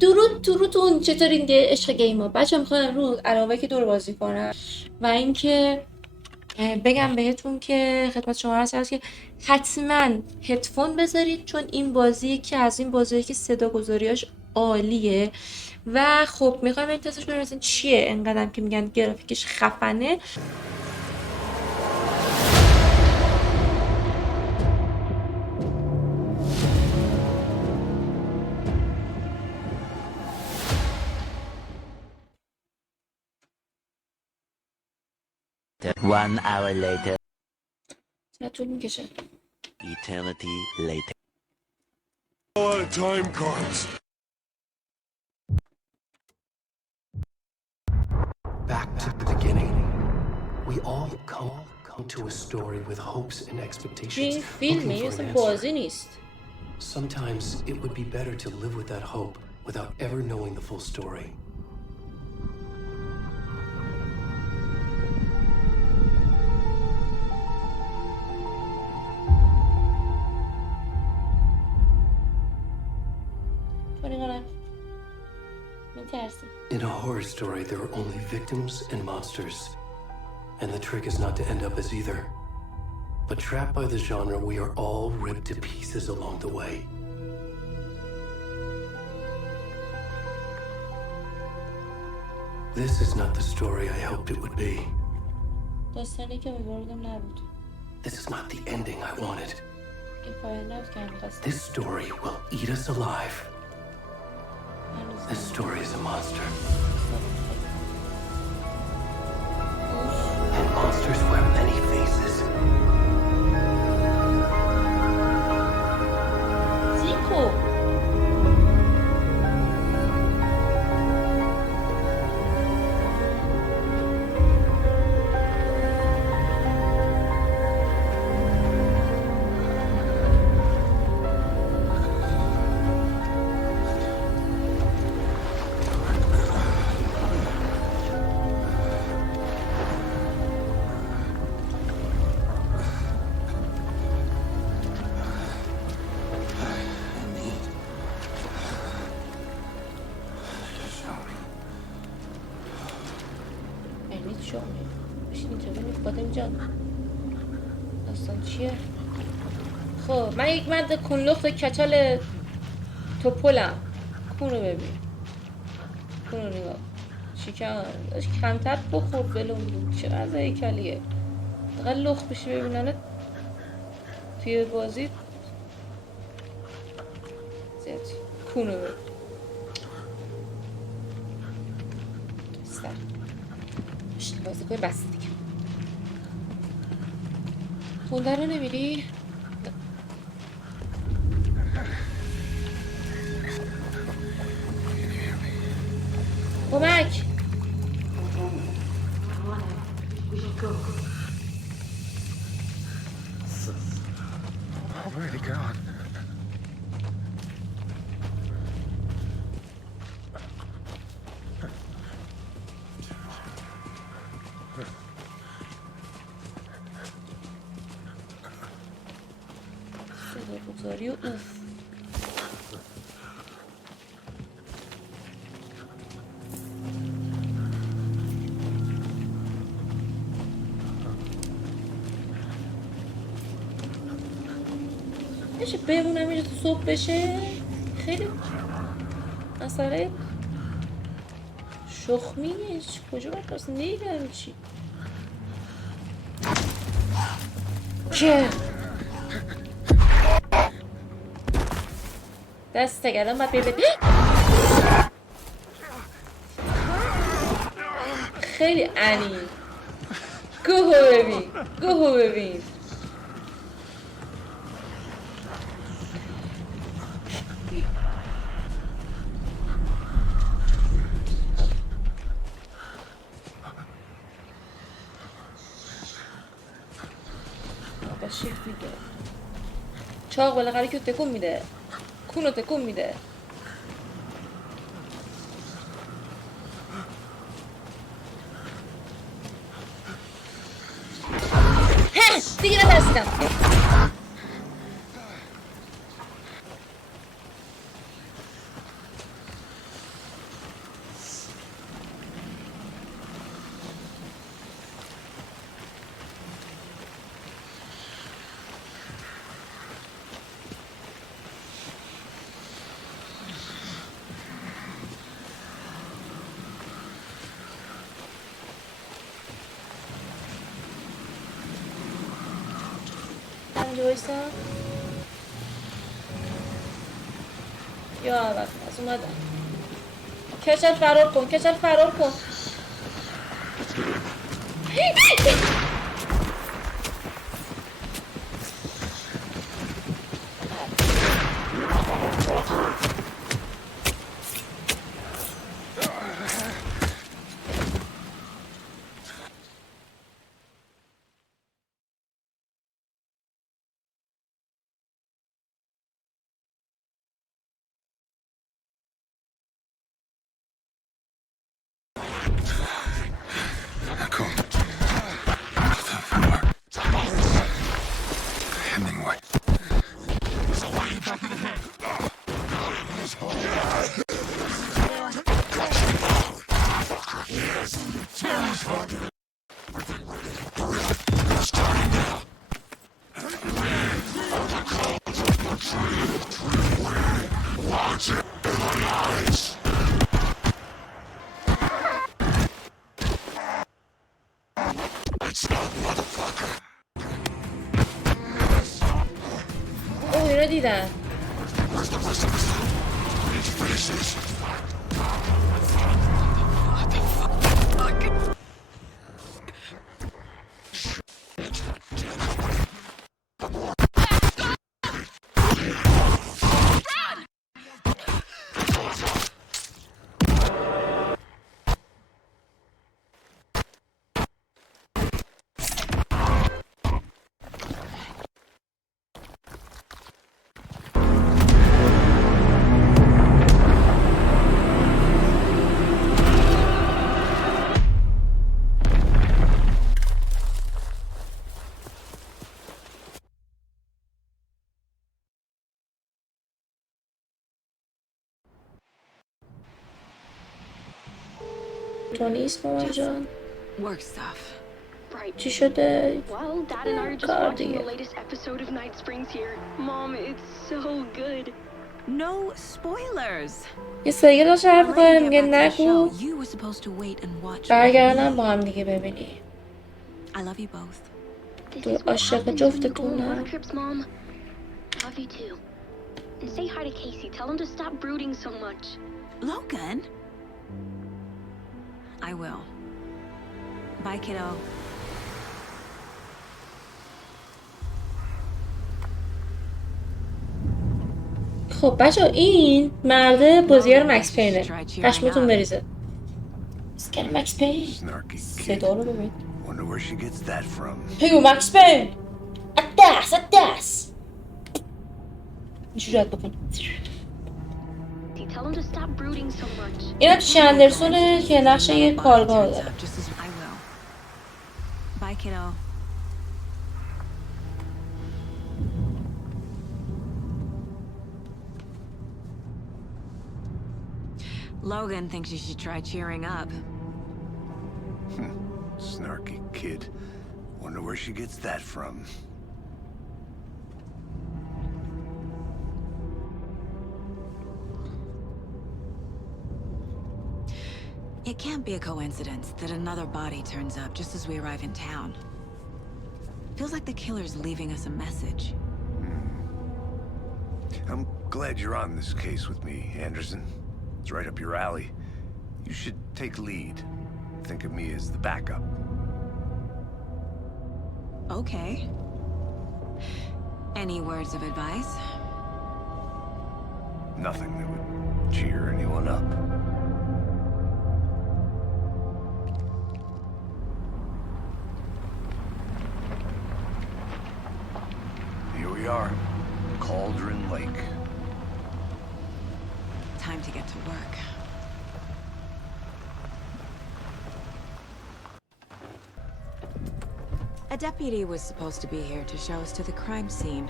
درودتون چطورین عشق گیما بچه میخوام رو alanwake2 رو بازی کنم و اینکه بگم بهتون که خدمت شما هست که حتما هدفون بذارید چون این بازی که از این بازیه که صدا گذاریاش عالیه و خب میخوام این تستش کنم مثلا چیه انقدر که میگن گرافیکش خفنه. One hour later. طول میکشه. Eternity later. Time cards. Back to the beginning. We all come to a story with hopes and expectations. این فیلمه اصلا بازی نیست. Sometimes it would be better to live with that hope without ever knowing the full story. In a horror story, there are only victims and monsters. And the trick is not to end up as either. But trapped by the genre, we are all ripped to pieces along the way. This is not the story I hoped it would be. This is not the ending I wanted. This story will eat us alive. This story is a monster. And monsters wear many faces. Zico. داستان چیه؟ خب من یک مرد کنلخت کچل توپلم. کونو ببین، کونو نگاه، شکم داشت کمتر بخور بلون. چقدر هیکلیه، دقیقا لخت بشی ببیننه توی بازی زیادی. کونو ببین سر بازی کنی بس دیگه. خونده رو نمیری؟ کمک! Already gone. صداگذاری و اوف. میشه بمونم اینجا تو صبح بشه؟ خیلی مسئله شخمیه. کجا باید راست نیدم چی؟ که دست تگرم باید ببین. خیلی عنی. گوهو ببین، گوهو ببین. شیفت میده چاق بالاخره که تکون میده، کونو تکون میده. دیگه نترسیدم. اینجا وایسا. یا اول از اومدم. کچل فرار کن، کچل فرار کن. اوه اینو دیدن. تو نیست مامان جان. Work stuff. Right. چی شده؟ Well, Dad and I are just کار watching the دیگه. latest episode of Night Springs here. Mom, it's so good. No spoilers. یه سریال داشت حرف I'll let کنه you get میگه back to the نگو. show. You were supposed to wait and watch. برگردم با هم دیگه ببینی. I love you both. This تو is what عاشق happens when you go on جفتتونم. work trips, Mom. Love you too. And say hi to Casey. Tell him to stop brooding so much. Logan? I will. Bye, kiddo. خب بچه این مرده بازیگر مکس پینه. پشمتون بریزه. اسکن مکس پین. صدا رو ببین. Wonder where she gets that from. هیو مکس پین. ادس ادس. اینجوری رد بکن. Tell him to stop brooding so much. اینا تو شندرسونه که نقش یه کارگاه داره. Just as I will. Bye, kiddo. Logan thinks you should try cheering up. Snarky kid. Wonder where she gets that from. It can't be a coincidence that another body turns up just as we arrive in town. Feels like the killer's leaving us a message. I'm glad you're on this case with me, Anderson. It's right up your alley. You should take lead. Think of me as the backup. Okay. Any words of advice? Nothing that would cheer anyone up. Here we are. Cauldron Lake. Time to get to work. A deputy was supposed to be here to show us to the crime scene.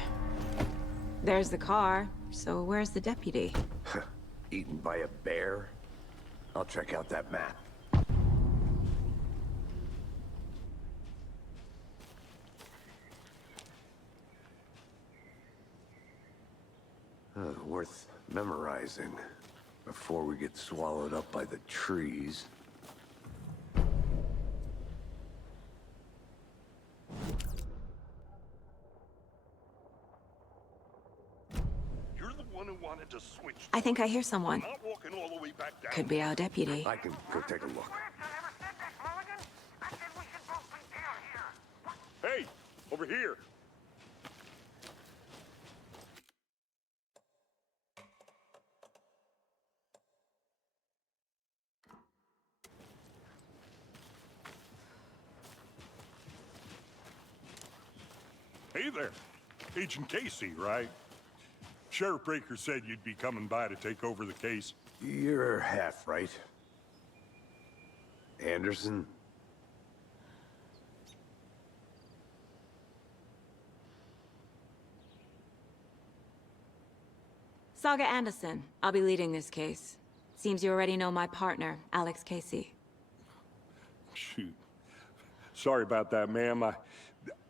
There's the car, so where's the deputy? Eaten by a bear? I'll check out that map. Worth memorizing before we get swallowed up by the trees. I think I hear someone. Not walking all the way back down. Could be our deputy. I can go take a look. Hey, over here. Hey there. Agent Casey, right? Sheriff Breaker said you'd be coming by to take over the case. You're half right. Anderson? Saga Anderson. I'll be leading this case. Seems you already know my partner, Alex Casey. Shoot. Sorry about that, ma'am.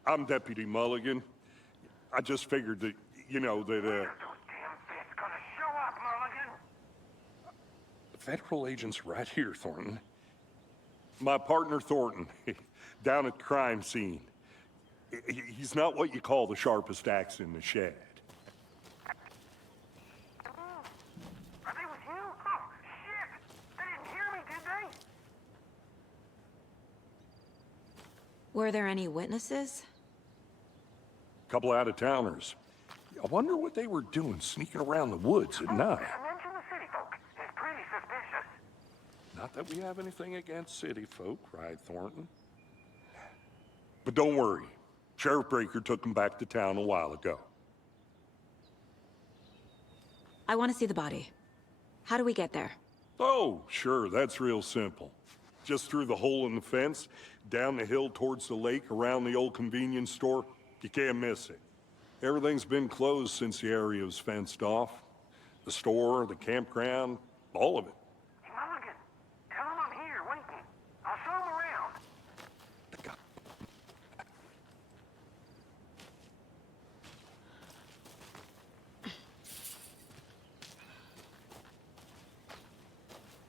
I'm Deputy Mulligan. I just figured that, you know, that, Those damn fists gonna show up, Mulligan. The federal agent's right here, Thornton. My partner, Thornton, down at the crime scene. He's not what you call the sharpest axe in the shed. Are they with you? Oh, shit! They didn't hear me, did they? Were there any witnesses? Couple out-of-towners. I wonder what they were doing sneaking around the woods at night. Mention the city folk. It's pretty suspicious. Not that we have anything against city folk, right, Thornton? But don't worry. Sheriff Breaker took them back to town a while ago. I want to see the body. How do we get there? Oh, sure, that's real simple. Just through the hole in the fence, down the hill towards the lake, around the old convenience store. You can't miss it. Everything's been closed since the area was fenced off. The store, the campground, all of it. Hey, Mulligan, tell them I'm here, waiting. I'll show them around.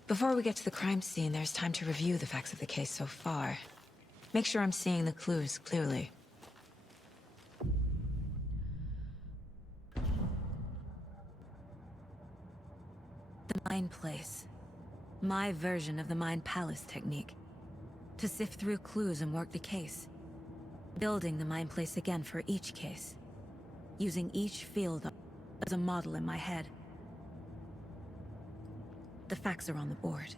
Before we get to the crime scene, there's time to review the facts of the case so far. Make sure I'm seeing the clues clearly. The Mind Place. My version of the Mind Palace technique. To sift through clues and work the case. Building the Mind Place again for each case. Using each field as a model in my head. The facts are on the board.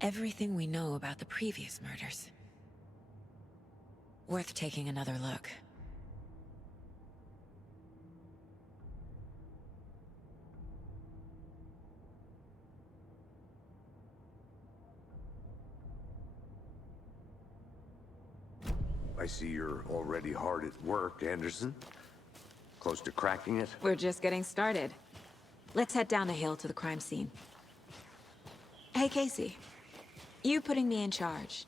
Everything we know about the previous murders. Worth taking another look. I see you're already hard at work, Anderson. Close to cracking it? We're just getting started. Let's head down the hill to the crime scene. Hey, Casey. You putting me in charge.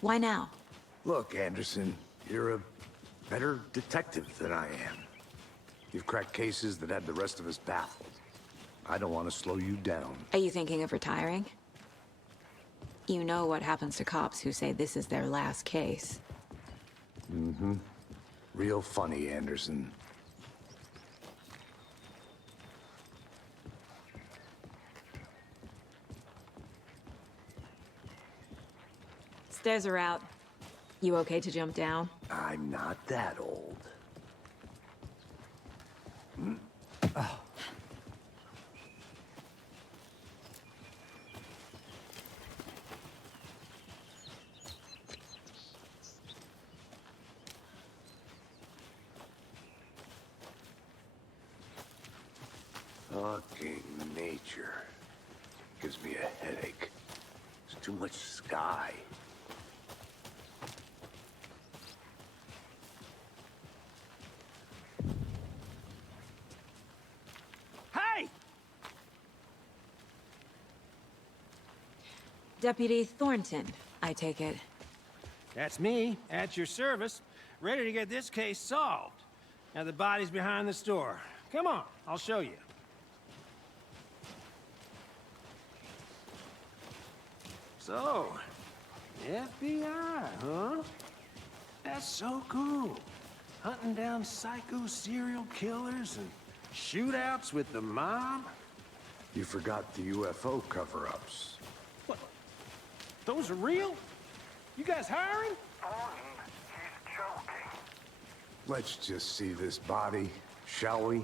Why now? Look, Anderson, you're a better detective than I am. You've cracked cases that had the rest of us baffled. I don't want to slow you down. Are you thinking of retiring? You know what happens to cops who say this is their last case. Mm-hmm. Real funny, Anderson. Stairs are out. You okay to jump down? I'm not that old. Fucking nature. Gives me a headache. There's too much sky. Hey! Deputy Thornton, I take it. That's me, at your service, ready to get this case solved. Now the body's behind the store. Come on, I'll show you. So, FBI, huh? That's so cool. Hunting down psycho serial killers and Shootouts with the mob? You forgot the UFO cover-ups. What? Those are real? You guys hiring? He's joking. Let's just see this body, shall we?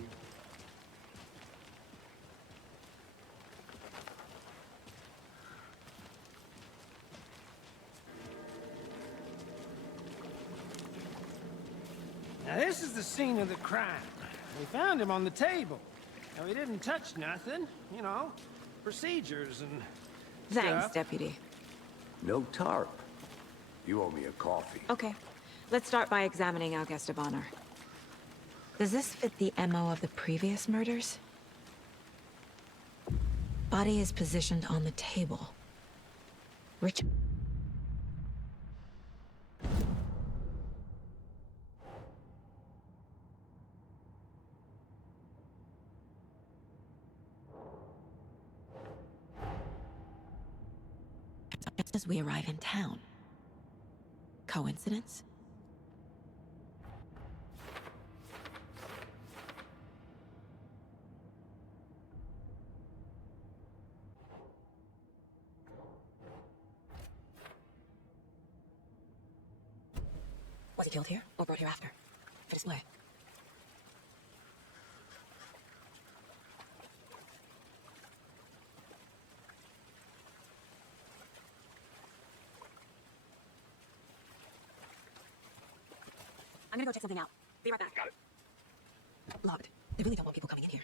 Now this is the scene of the crime. We found him on the table. Now he didn't touch nothing, you know, procedures and Thanks, stuff. Deputy. No tarp. You owe me a coffee. Okay, let's start by examining our guest of honor. Does this fit the MO of the previous murders? Body is positioned on the table. Rich... Just as we arrive in town. Coincidence? Was he killed here or brought here after? For display. I'm gonna go check something out. Be right back. Got it. Locked. They really don't want people coming in here.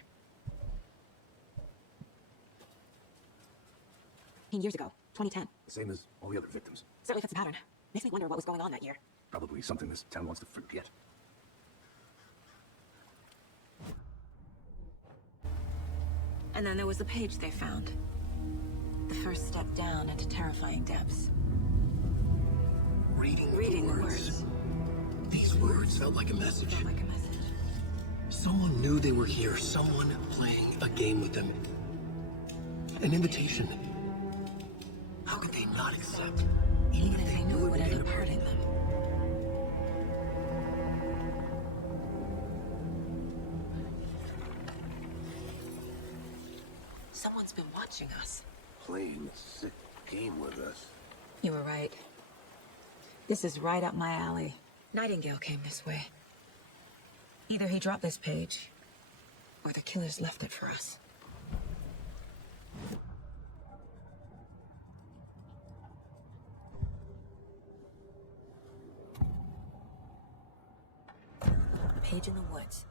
Years ago, 2010. Same as all the other victims. Certainly fits the pattern. Makes me wonder what was going on that year. Probably something this town wants to forget. And then there was the page they found. The first step down into terrifying depths. Reading the words. These words felt like a message. Felt like a message. Someone knew they were here. Someone playing a game with them. An invitation. How could they not accept? Even if they knew it would end up hurting them. Someone's been watching us. Playing a sick game with us. You were right. This is right up my alley. Nightingale came this way. Either he dropped this page, or the killers left it for us. Page in the woods.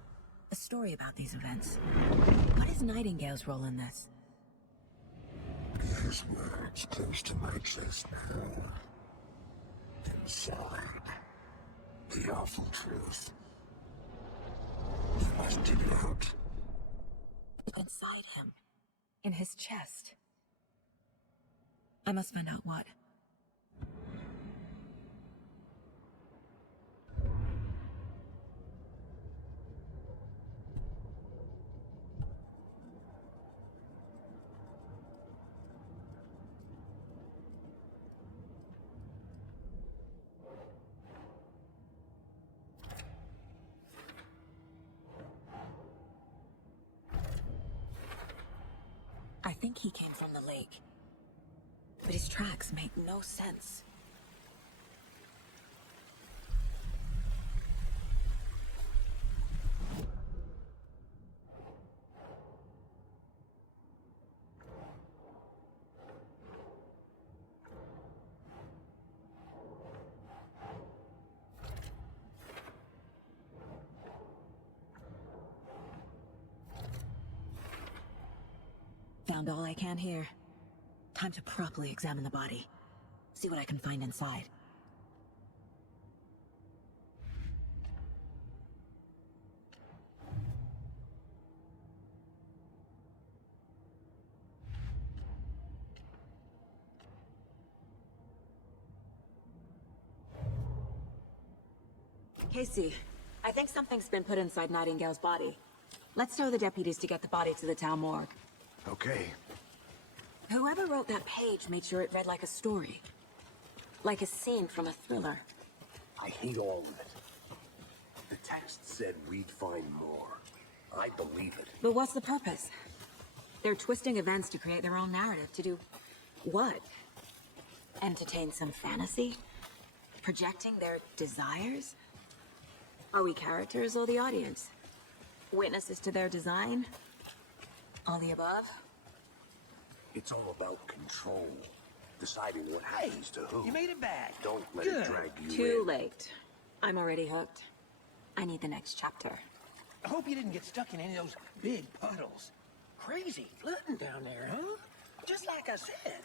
A story about these events. What is Nightingale's role in this? These words close to my chest now. Inside. The awful truth. You must dig it out. Inside him. In his chest. I must find out what. I think he came from the lake. But his tracks make no sense. Found all I can here. Time to properly examine the body. See what I can find inside. Casey, I think something's been put inside Nightingale's body. Let's tell the deputies to get the body to the town morgue. Okay. Whoever wrote that page made sure it read like a story. Like a scene from a thriller. I hate all of it. The text said we'd find more. I believe it. But what's the purpose? They're twisting events to create their own narrative. To do what? Entertain some fantasy? Projecting their desires? Are we characters or the audience? Witnesses to their design? All the above? It's all about control. Deciding what happens to who. You made it back. Don't let Good. it drag you Too in. late. I'm already hooked. I need the next chapter. I hope you didn't get stuck in any of those big puddles. Crazy flooding down there, huh? Just like I said.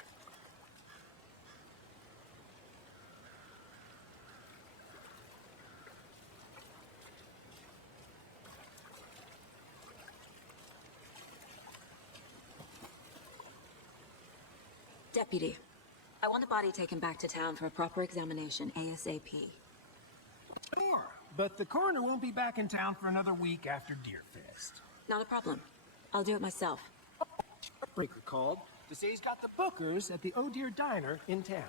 Deputy, I want the body taken back to town for a proper examination ASAP. Sure, but the coroner won't be back in town for another week after Deerfest. Not a problem. I'll do it myself. Breaker called to say he's got the bookers at the Oh Dear Diner in town.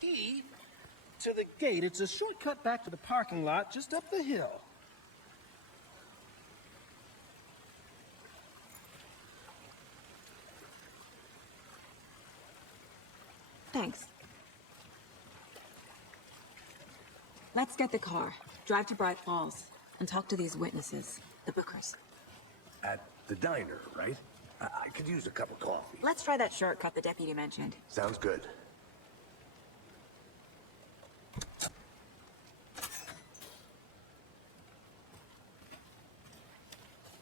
Key to the gate. It's a shortcut back to the parking lot just up the hill. Thanks. Let's get the car, drive to Bright Falls, and talk to these witnesses, the bookers. At the diner, right? I could use a cup of coffee. Let's try that shortcut the deputy mentioned. Sounds good.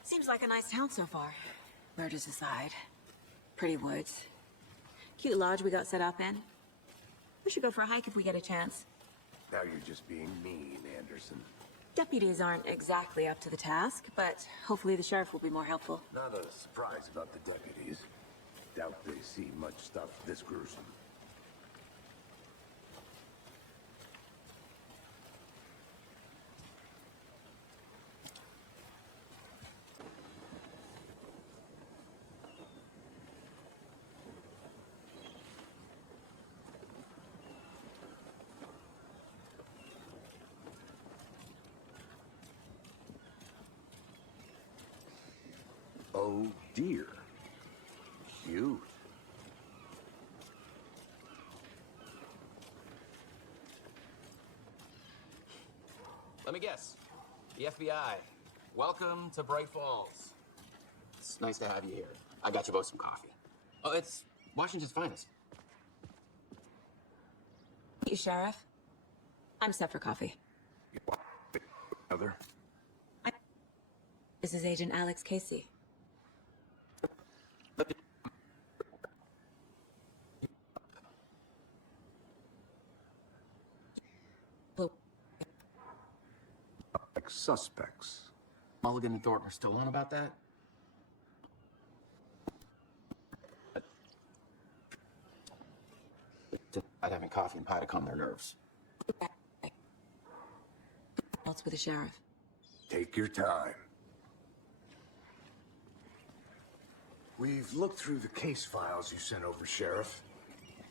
Seems like a nice town so far. Murders aside. Pretty woods. Cute lodge we got set up in. We should go for a hike if we get a chance. Now you're just being mean, Anderson. Deputies aren't exactly up to the task, but hopefully the sheriff will be more helpful. Not a surprise about the deputies. Doubt they see much stuff this gruesome. Oh dear. Cute. Let me guess. The FBI. Welcome to Bright Falls. It's nice to have you here. I got you both some coffee. Oh, it's Washington's finest. You, Sheriff? I'm set for coffee. Other? This is Agent Alex Casey. Like suspects. Mulligan and Thornton are still on about that? I'd having coffee and pie to calm their nerves. What's with the sheriff? Take your time. We've looked through the case files you sent over, Sheriff.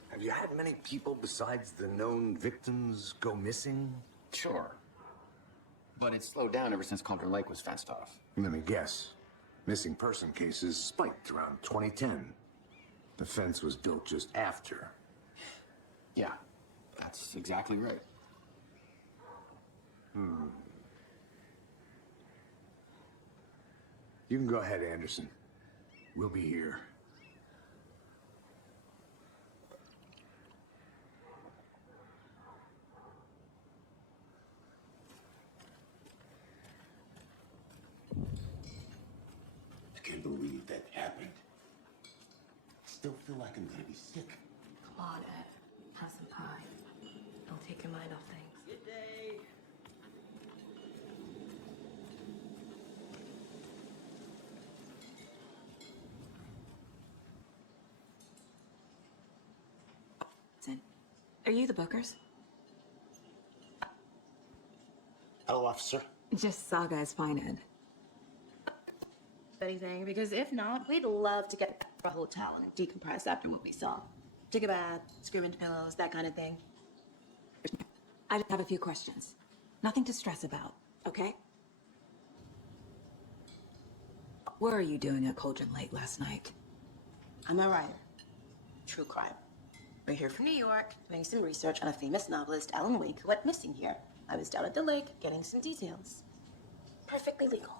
Have you had many people besides the known victims go missing? Sure. But it's slowed down ever since Cauldron Lake was fenced off. Let me guess. Missing person cases spiked around 2010. The fence was built just after. Yeah, that's exactly right. You can go ahead, Anderson. We'll be here. I can't believe that happened. Still feel like I'm gonna be sick. Come on, Ed. Have some pie. It'll take your mind off things. Good day. Are you the bookers? Hello, officer. Just Saga's fine, Ed. Anything, because if not, we'd love to get a hotel and decompress after what we saw. Take a bath, scream into pillows, that kind of thing. I just have a few questions. Nothing to stress about, okay? What were you doing at Cauldron Lake last night? I'm a writer. True crime. We're here from New York, doing some research on a famous novelist, Alan Wake, who went missing here. I was down at the lake, getting some details. Perfectly legal.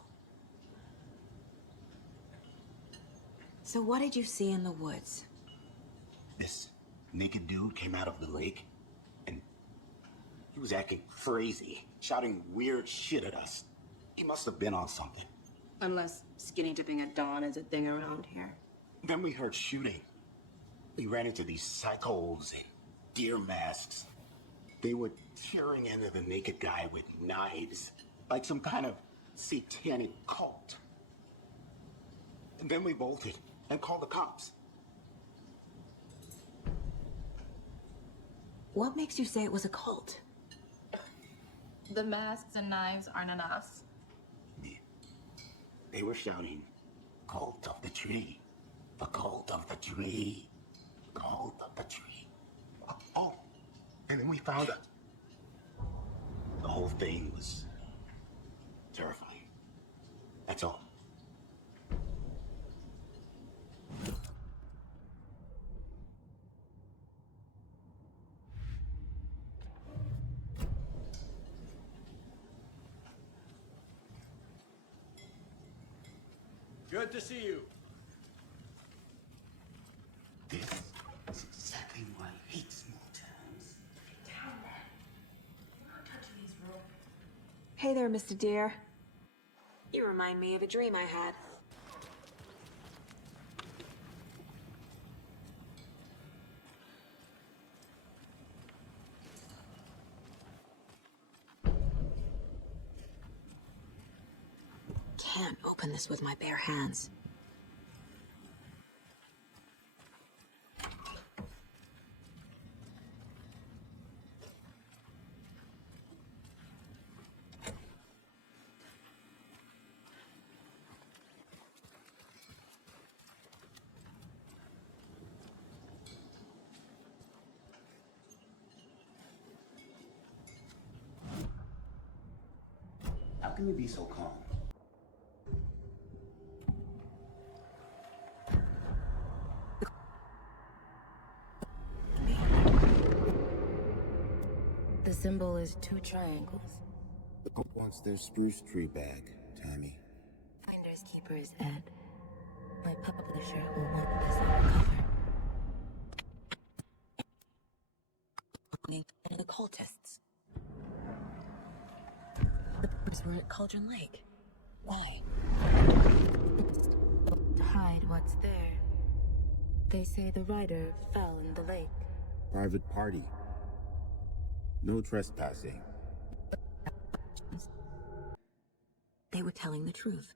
So what did you see in the woods? This naked dude came out of the lake, and he was acting crazy, shouting weird shit at us. He must have been on something. Unless skinny dipping at dawn is a thing around here. Then we heard shooting. We ran into these psychos in deer masks. They were tearing into the naked guy with knives, like some kind of satanic cult. And then we bolted and called the cops. What makes you say it was a cult? The masks and knives aren't enough. They were shouting, "Cult of the tree, the cult of the tree, cult of the tree." Oh, and then we found out. The whole thing was terrifying. That's all. Good to see you. This is exactly why I hate small towns. Down there. You're not touching these ropes. Hey there, Mr. Deer. You remind me of a dream I had. Can't open this with my bare hands. How can you be so calm? The symbol is 2 triangles. The Pope wants their spruce tree back, Tammy. Finders keepers, Ed. My publisher will want this on the cover. And the cultists. The boys were at Cauldron Lake. Why? To hide what's there. They say the writer fell in the lake. Private party. No trespassing. They were telling the truth.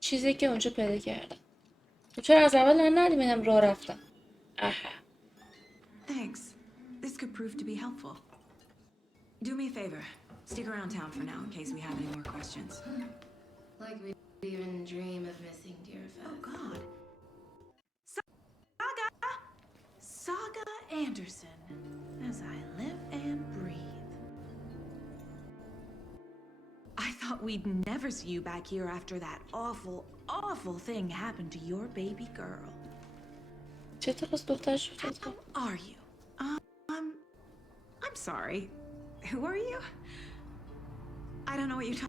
چیزی که اونجا پیدا کردم. چرا از اول ندیدم اینم راه رفتم. آها. Thanks. This could prove to be helpful. Do me a favor. Stick around town for now in case we have any more questions. Like we even dream of missing dear fellows. Oh, God. Saga Anderson, as I live and breathe. I thought we'd never see you back here after that awful, awful thing happened to your baby girl. چطور از دخترش شد؟ How are you? I'm sorry. Who are you? I don't know what you're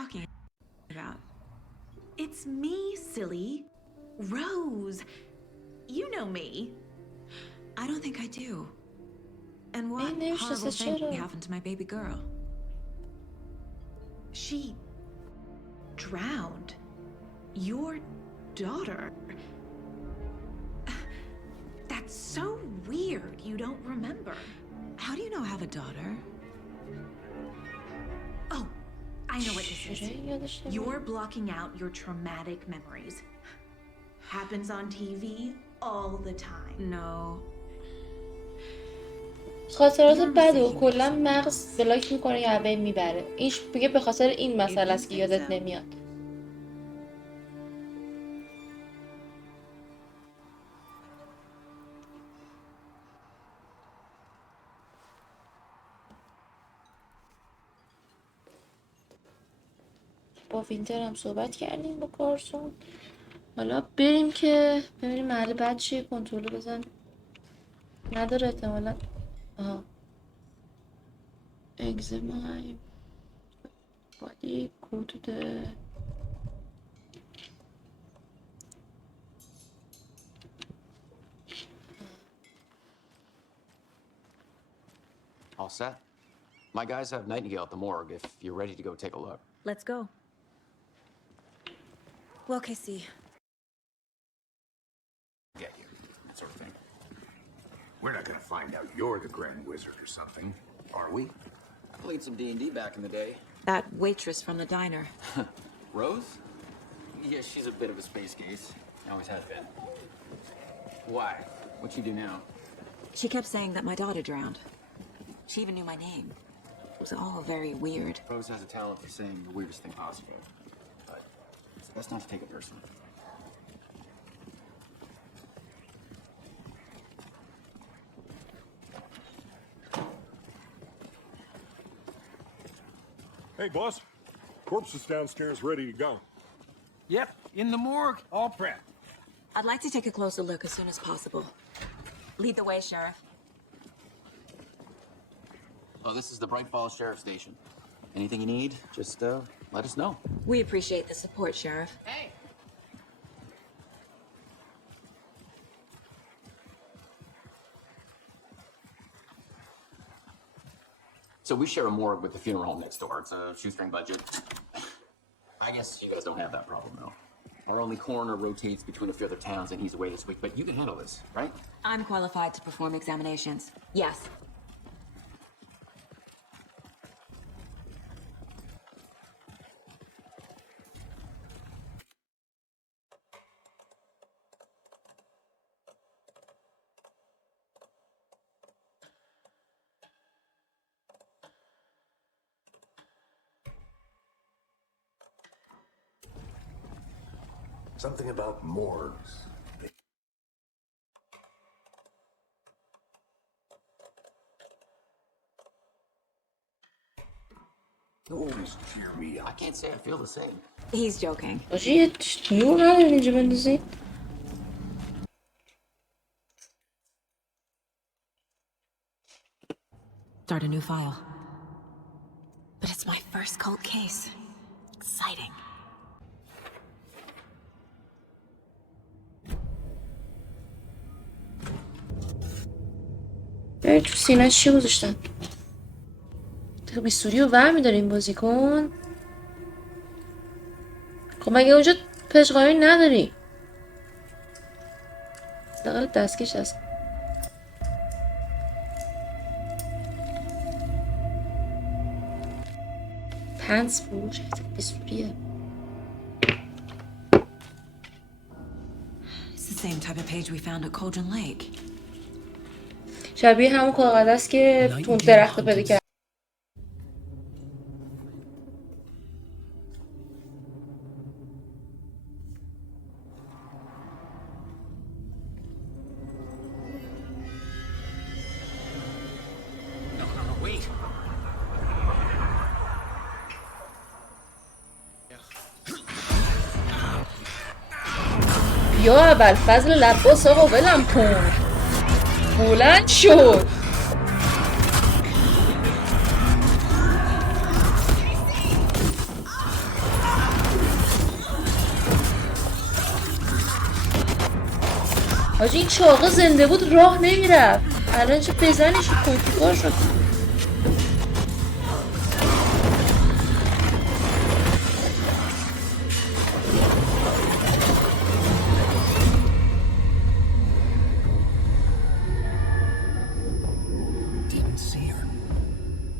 talking about. It's me, silly. Rose. You know me. I don't think I do. And what نمی‌شناسه horrible thing چرا؟ happened to my baby girl? She drowned. Your daughter. That's so weird you don't remember. How do you know I have a daughter? Oh, I know what this چرا is. یادش نمیاد؟ You're blocking out your traumatic memories. Happens on TV all the time. No. خاطرات بد و کلا مغز بلاک میکنه یا بین میبره. اینش میگه به خاطر این مسئله است که یادت نمیاد. با وینتر هم صحبت کردیم با کارسون. حالا بریم که ببینیم محل بعد چیه. کنترل بزن. نداره احتمالا. آها اگزمای بادی کودده. All set. My guys have Nightingale at the morgue if you're ready to go take a look. Let's go. Well, Casey. Get you, that sort of thing. We're not gonna find out you're the Grand Wizard or something, are we? I played some D&D back in the day. That waitress from the diner. Rose? Yeah, she's a bit of a space case. Always has been. Why? What'd she do now? She kept saying that my daughter drowned. She even knew my name. It was all very weird. Rose has a talent for saying the weirdest thing possible. But it's best not to take it personally. Hey, boss. Corpse is downstairs ready to go. Yep, in the morgue, all prepped. I'd like to take a closer look as soon as possible. Lead the way, Sheriff. Oh, this is the Bright Falls Sheriff Station. Anything you need, just let us know. We appreciate the support, Sheriff. Hey! So we share a morgue with the funeral home next door. It's a shoestring budget. I guess you guys don't have that problem, though. Our only coroner rotates between a few other towns, and he's away this week. But you can handle this, right? I'm qualified to perform examinations. Yes. Something about morgues. You always cheer me I up. can't say I feel the same. He's joking. آجی یه نور ندارین اینجا بندازین. Start a new file. But it's my first cold case. Exciting. ببین تو سینه چی گذاشتن. تو بیستوری رو ور می‌داری این بازیکن. خب مگه اونجا پشقایی نداری؟ حداقل دستکش هست. پنس فروش بیستوریه. It's the same type of page we found at Cauldron Lake. شبیه همون کاغذ است که تو درخت پیدا کرد. Wait! یا ابوالفضل لباس آقا ولم کن. بلند شد. حاجی این چاقه زنده بود راه نمیرفت. الان چه بزنیش کنتیکار شد. Didn't see her.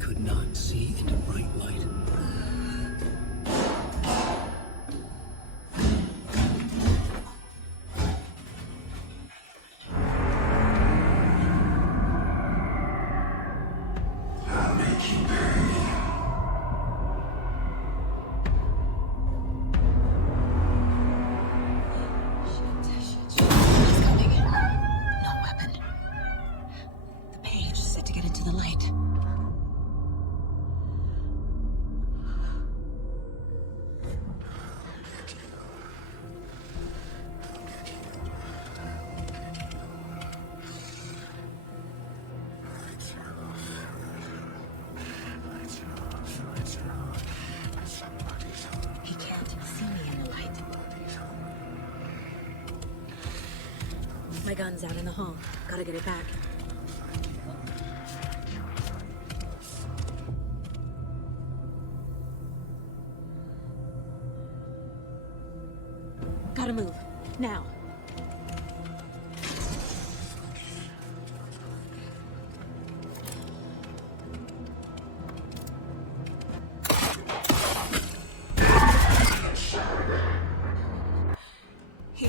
Could not see into bright light. Raygon's out in the hall. Gotta get it back. Gotta move. Now. He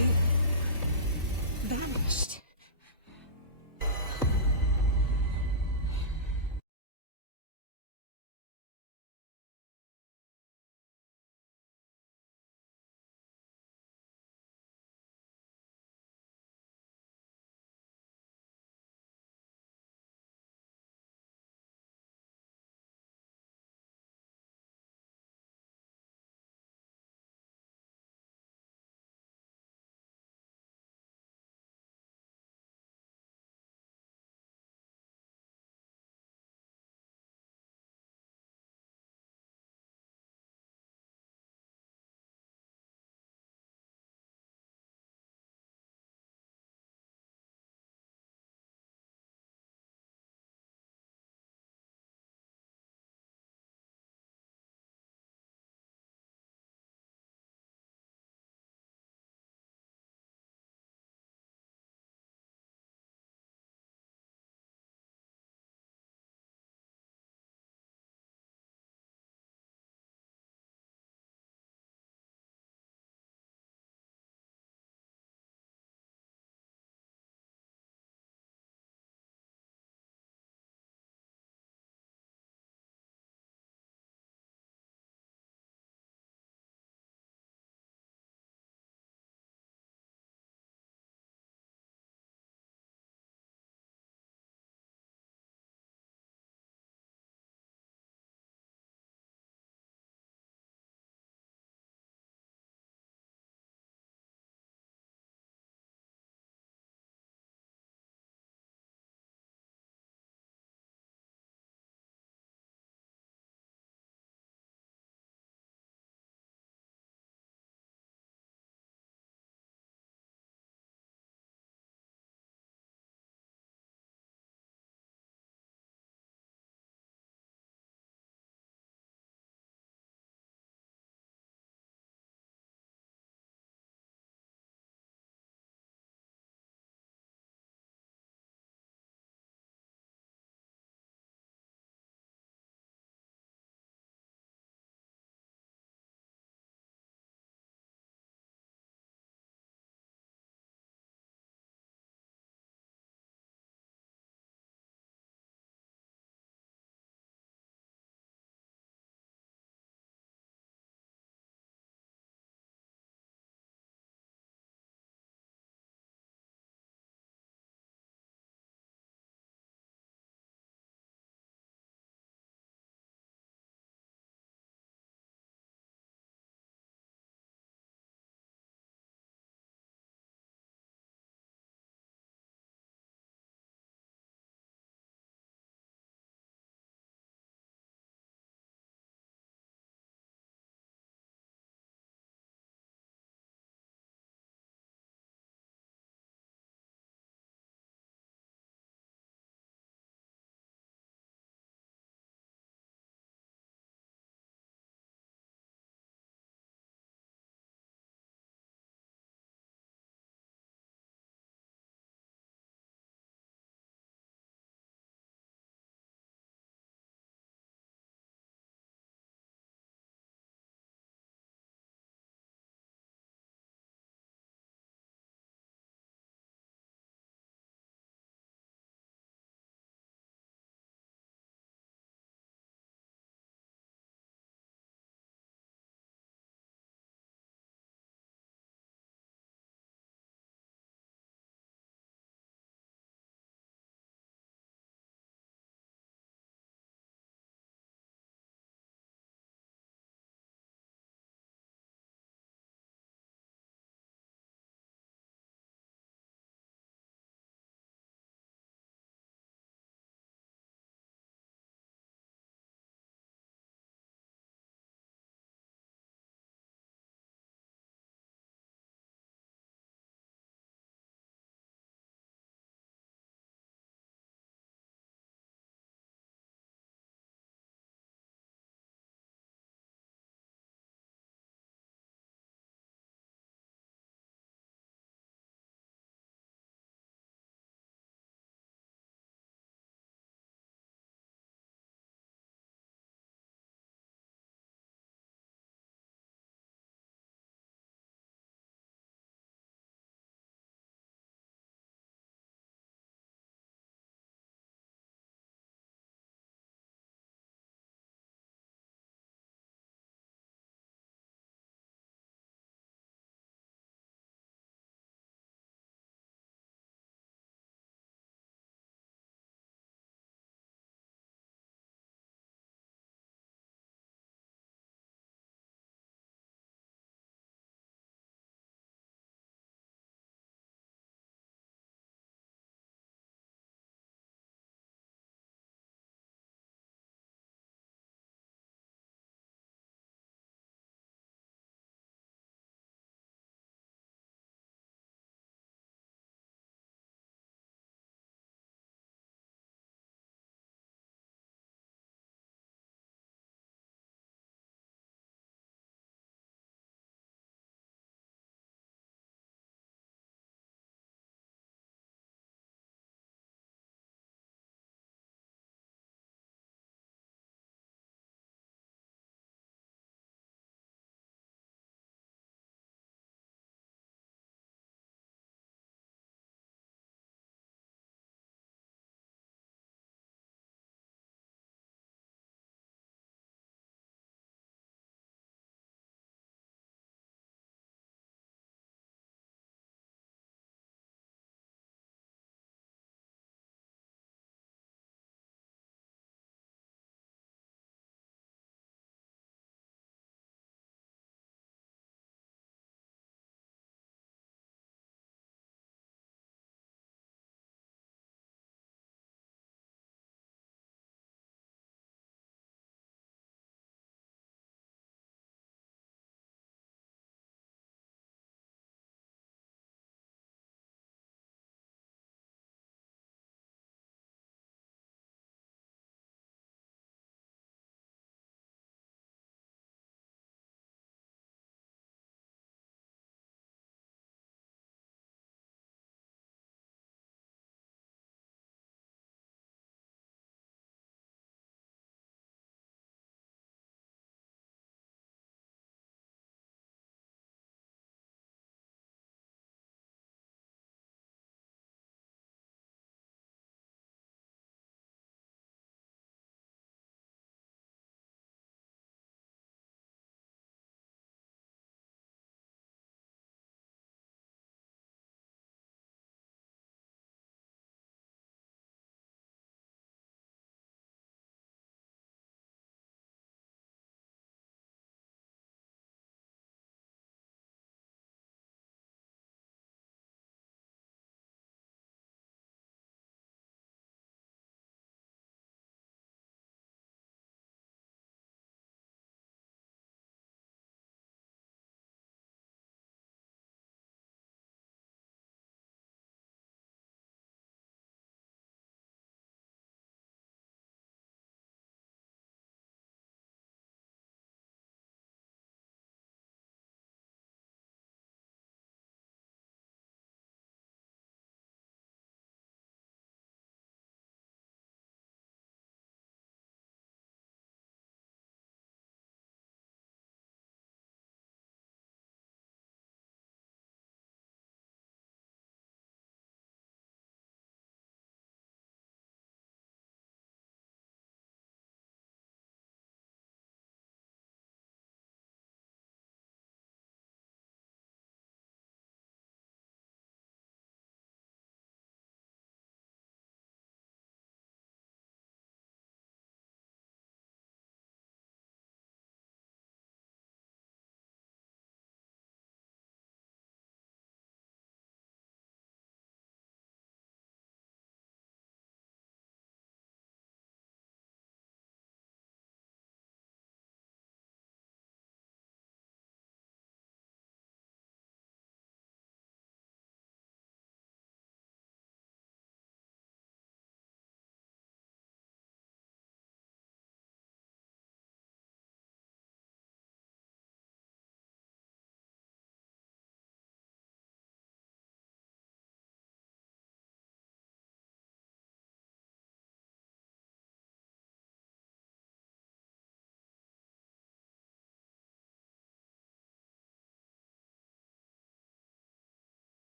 vanished.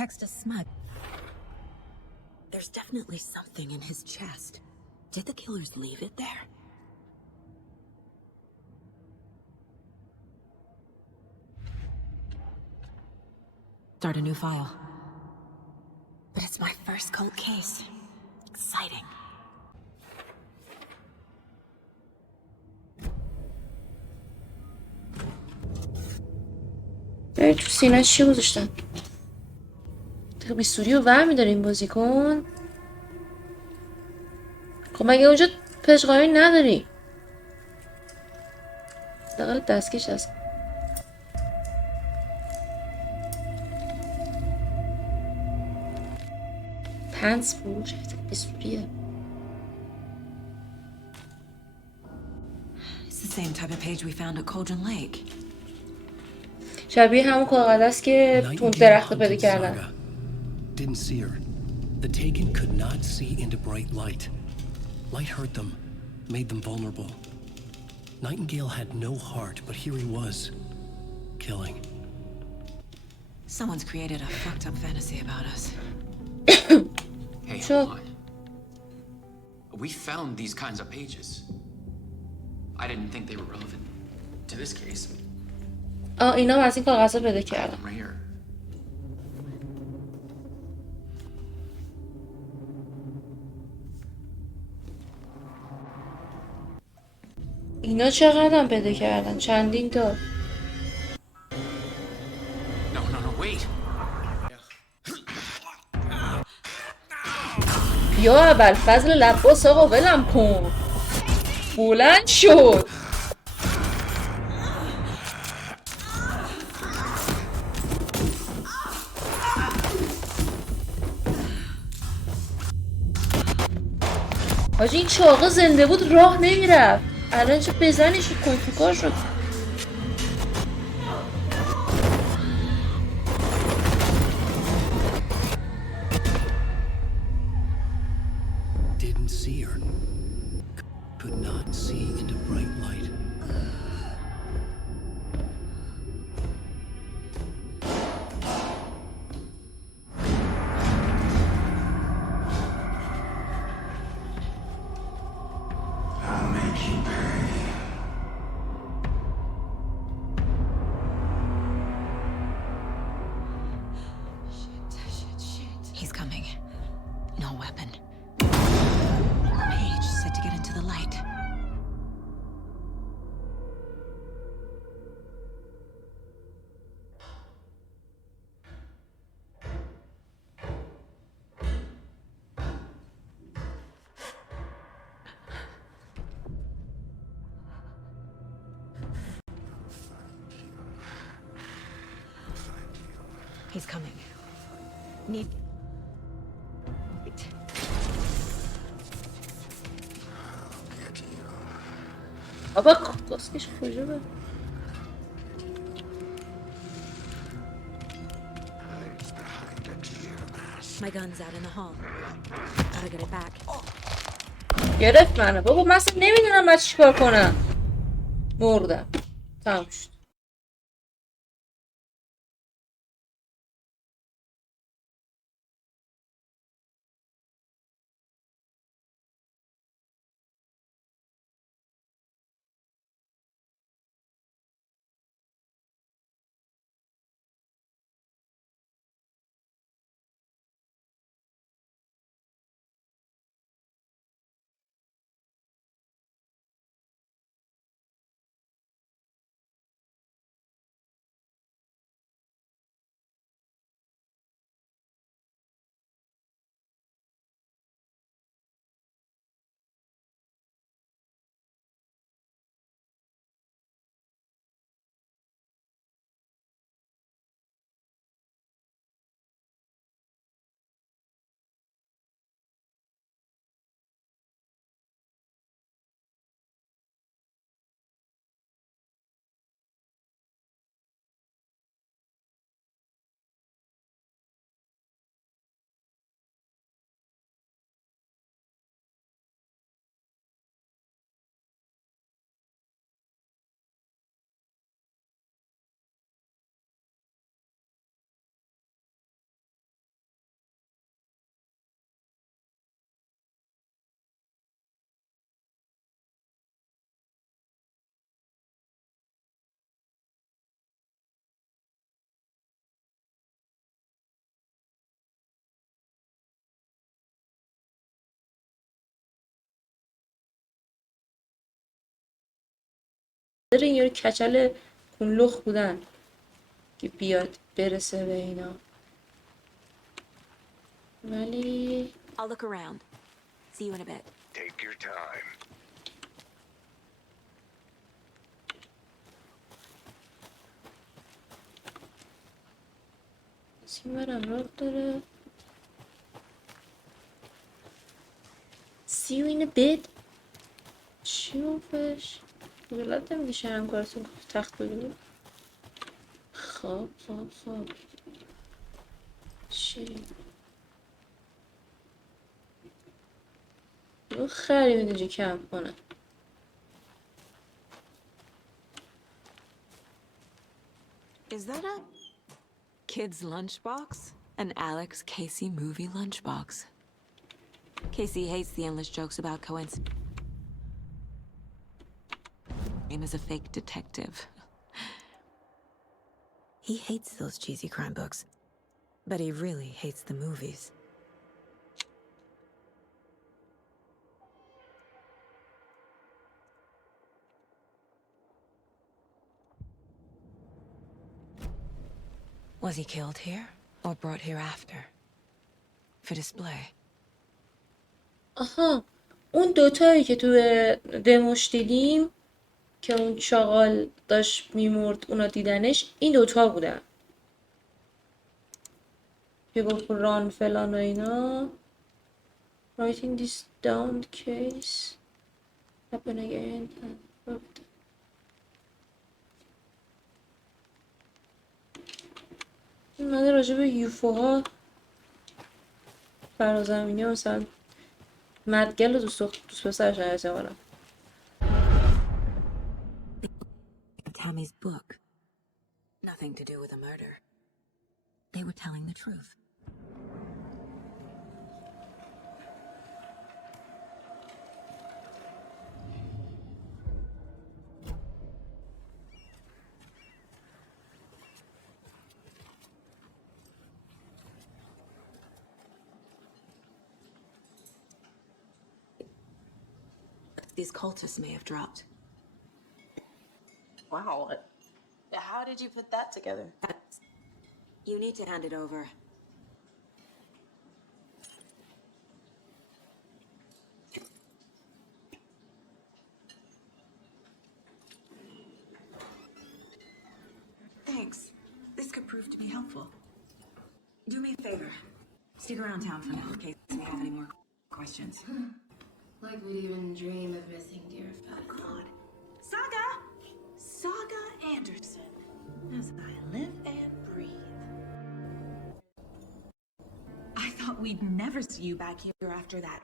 Text is smug. There's definitely something in his chest. Did the killers leave it there? Start a new file. But it's my first cold case. Exciting. ببین تو سینه چی گذاشتن؟ دیگه بیستوری رو ور می‌داره این بازیکن. خب مگه اونجا پشقایی نداری؟ دقیقا دستکش هست. پنس فروش بیستوریه. It's the same type of page we found at Cauldron Lake. شبیه همون کاغذ است که تو درخت پیدا کردن. Didn't see her. The Taken could not see into bright light. Light hurt them, made them vulnerable. Nightingale had no heart, but here he was, killing. Someone's created a fucked up fantasy about us. Hey, Sure. hold on. We found these kinds of pages. I didn't think they were relevant to this case. اینا از این کاغذ پیدا کردن. Right here. اینا چقدر پیدا کردن؟ چندین تا. No, wait. بیا اول فضل لباس آقا ولم کن. بلند شد. حاجی این چاقه زنده بود راه نمیرفت. الان چه بزنیش کنفیکار شد. Didn't see her. Could not see into bright light. I'll make you pay. He's coming. No weapon. Page set to get into the light. He's coming. Need... Wait. بابا کاسکش کجا بود؟ My gun's out in the hall. Gotta get it back. گرفت منو. بابا من اصلا نمیدونم من چیکار کنم. مردم. تموم شد. این یارو کچل کونلخ بودن که بیاد برسه به اینا. ولی I'll look around. See you in a bit. Take your time. این برم راه داره. See you in a bit. چی گفتش؟ ولد نمیگه شرم کارتون تخت ببینیم. خب چی؟ رو خری میدونی کم کنه. Is that a kid's lunchbox? An Alex Casey movie lunchbox. Casey hates the endless jokes about coincidence. Name is a fake detective. He hates those cheesy crime books, but he really hates the movies. Was he killed here or brought here after? For display. آها اون دوتایی که تو دموش دیدیم که اون چاقال داشت میمرد اونا دیدنش، این دوتا بودن که گفت ران فلان و اینا. Writing this down case happen again. این ماده راجع به یوفوها فرازمینی ها مثلا مدگل و دوست پسرش احتمالا. Tammy's book. Nothing to do with a murder. They were telling the truth. These cultists may have dropped. Wow. How did you put that together? You need to hand it over. Thanks. This could prove to be helpful. Do me a favor. Stick around town for now in case we have any more questions. Like we'd even dream of missing dear fat God. Saga Anderson. As I live and breathe. I thought we'd never see you back here after that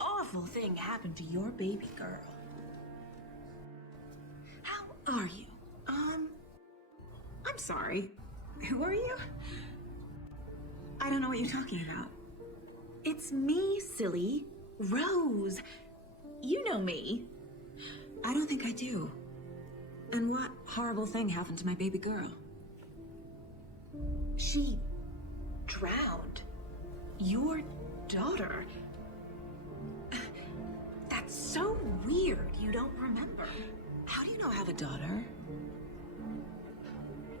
awful thing happened to your baby girl. How are you? I'm sorry. Who are you? I don't know what you're talking about. It's me, silly. Rose. You know me. I don't think I do. And what horrible thing happened to my baby girl? She drowned. Your daughter. That's so weird you don't remember. How do you know I have a daughter?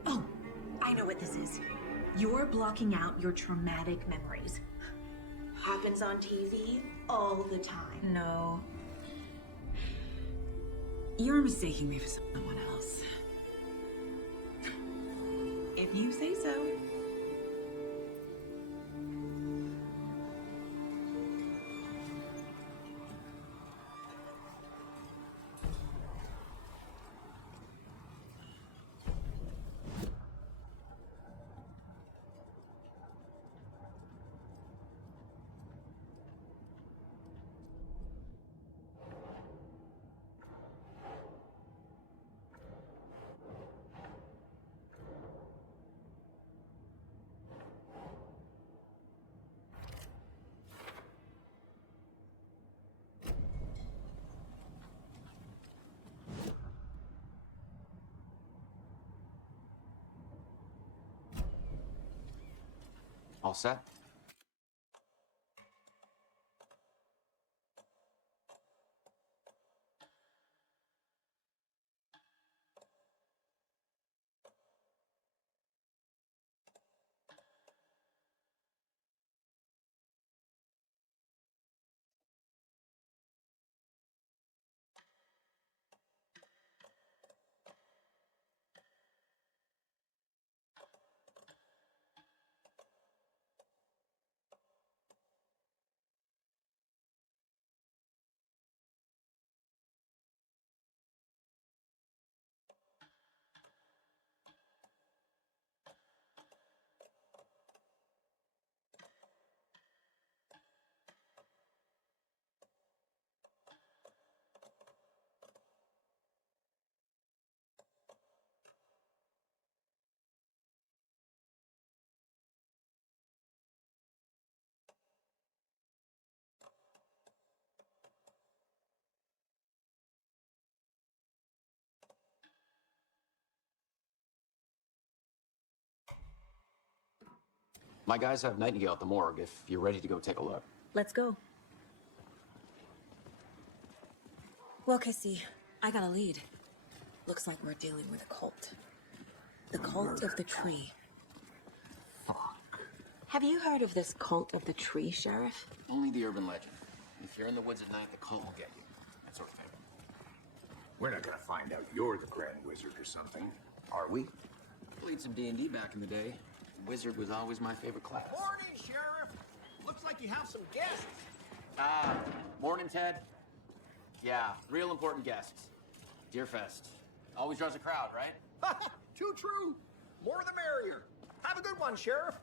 Oh, I know what this is. You're blocking out your traumatic memories. Happens on TV all the time. No. You're mistaking me for someone else. If you say so. All set? My guys have Nightingale at the morgue if you're ready to go take a look. Let's go. Well, Casey, I got a lead. Looks like we're dealing with a cult. The cult of the tree. Have you heard of this cult of the tree, Sheriff? Only the urban legend. If you're in the woods at night, the cult will get you. That sort of thing. We're not gonna find out you're the Grand Wizard or something, are we? Played some D&D back in the day. Wizard was always my favorite class. Morning, Sheriff. Looks like you have some guests. Morning, Ted. Yeah, real important guests. Deerfest. Always draws a crowd, right? Too true. More the merrier. Have a good one, Sheriff.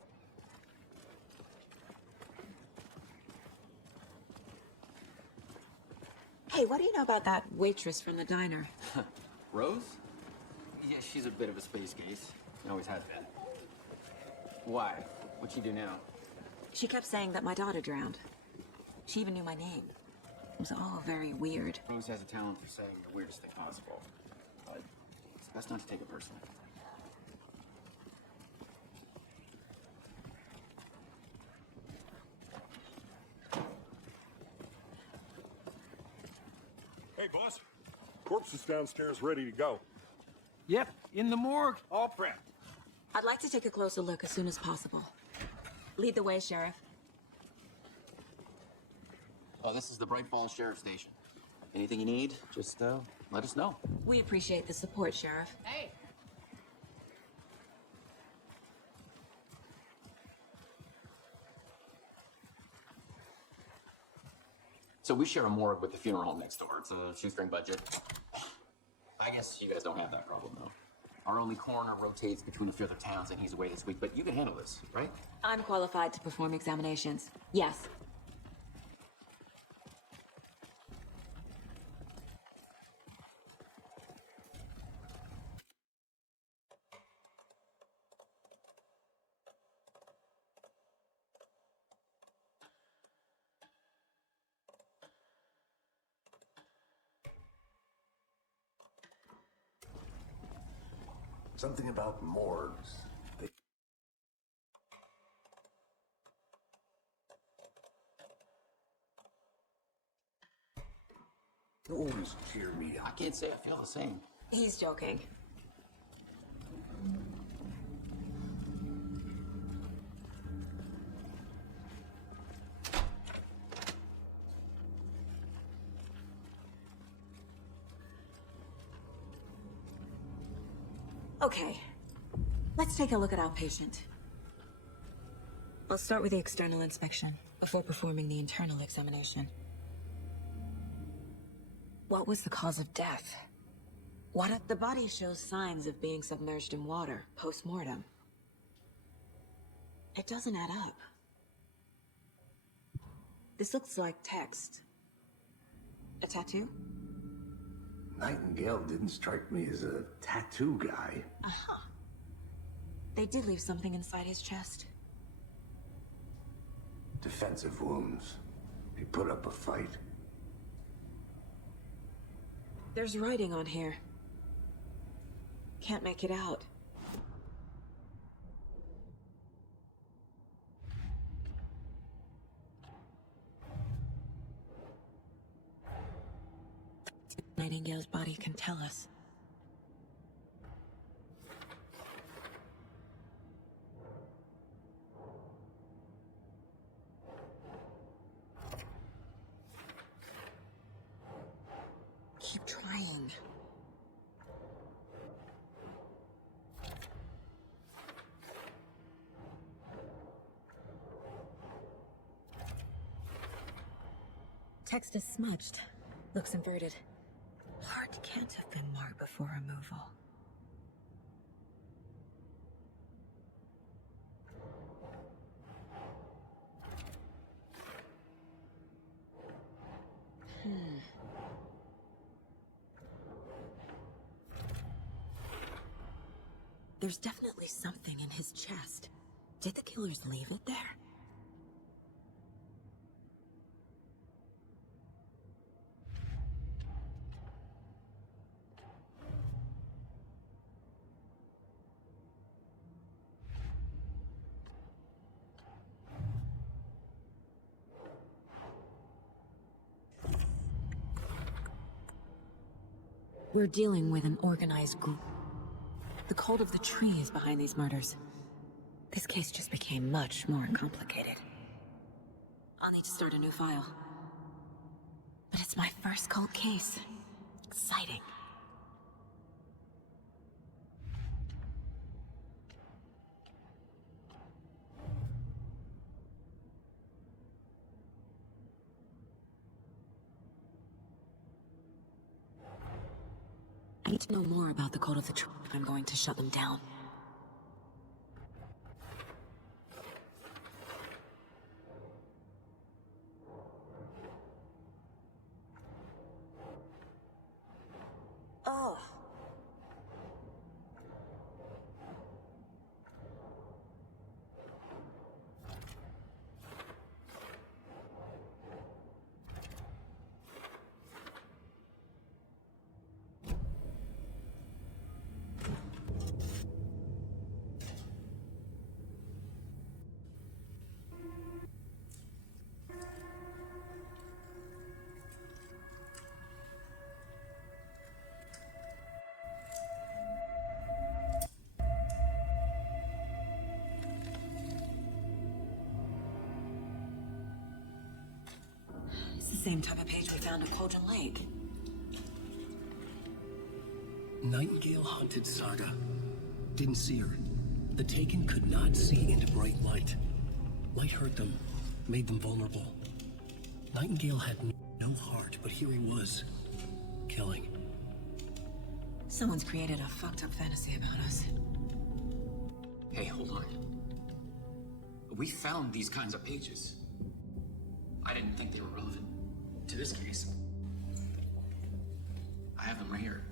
Hey, what do you know about that waitress from the diner? Rose? Yeah, she's a bit of a space case. Always has been. Why? What'd she do now? She kept saying that my daughter drowned. She even knew my name. It was all very weird. Rose has a talent for saying the weirdest thing possible. But it's best not to take it personally. Hey, boss. Corpse is downstairs ready to go. Yep, in the morgue, all prepped. I'd like to take a closer look as soon as possible. Lead the way, Sheriff. Oh, this is the Bright Falls Sheriff Station. Anything you need, just let us know. We appreciate the support, Sheriff. Hey. So we share a morgue with the funeral home next door. It's a shoestring budget. I guess you guys don't have that problem, though. Our only coroner rotates between a few other towns, and he's away this week. But you can handle this, right? I'm qualified to perform examinations. Yes. Something about morgues. You always cheer me I up. can't say I feel the same. He's joking. Okay, let's take a look at our patient. I'll start with the external inspection before performing the internal examination. What was the cause of death? The body shows signs of being submerged in water post-mortem. It doesn't add up. This looks like text. A tattoo? Nightingale didn't strike me as a tattoo guy. Uh-huh. They did leave something inside his chest. Defensive wounds. He put up a fight. There's writing on here. Can't make it out. Nightingale's body can tell us. Keep trying. Text is smudged. Looks inverted. Heart can't have been marked before removal. There's definitely something in his chest. Did the killers leave it there? We're dealing with an organized group. The cult of the tree is behind these murders. This case just became much more complicated. I'll need to start a new file. But it's my first cult case. Exciting. I need to know more about the cult of the tree if I'm going to shut them down. Oh. Same type of page we found at Cauldron Lake. Nightingale haunted Saga. Didn't see her. The Taken could not see into bright light. Light hurt them, made them vulnerable. Nightingale had no heart, but here he was, killing. Someone's created a fucked up fantasy about us. Hey, hold on. We found these kinds of pages. I didn't think they were relevant to this case. I have them right here.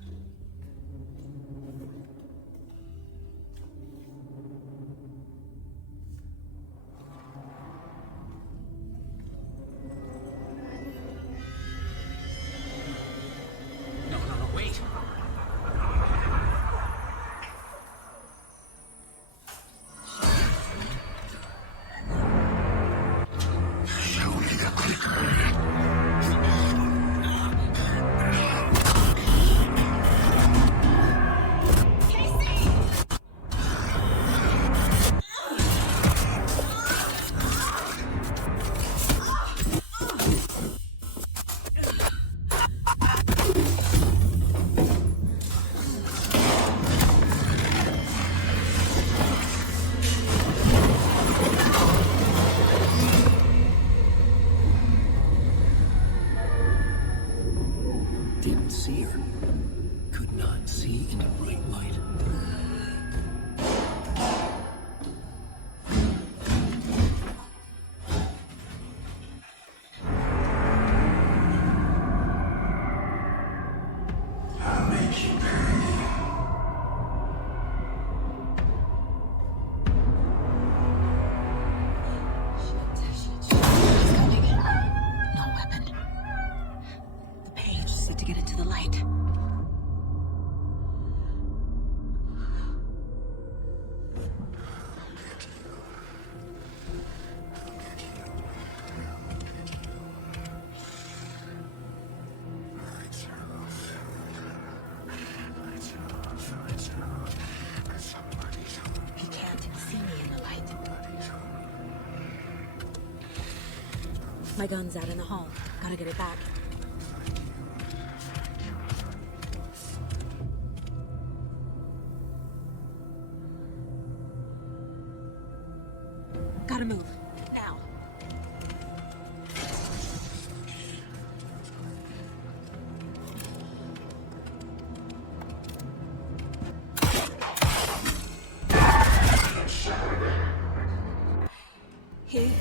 No, wait. Show me the clicker. Didn't see her. Could not see into bright light. I'll make you pay. No weapon. The page said to get it to the light. He can't see me in the light. My gun's out in the hall. Gotta get it back. Gotta move. Now. He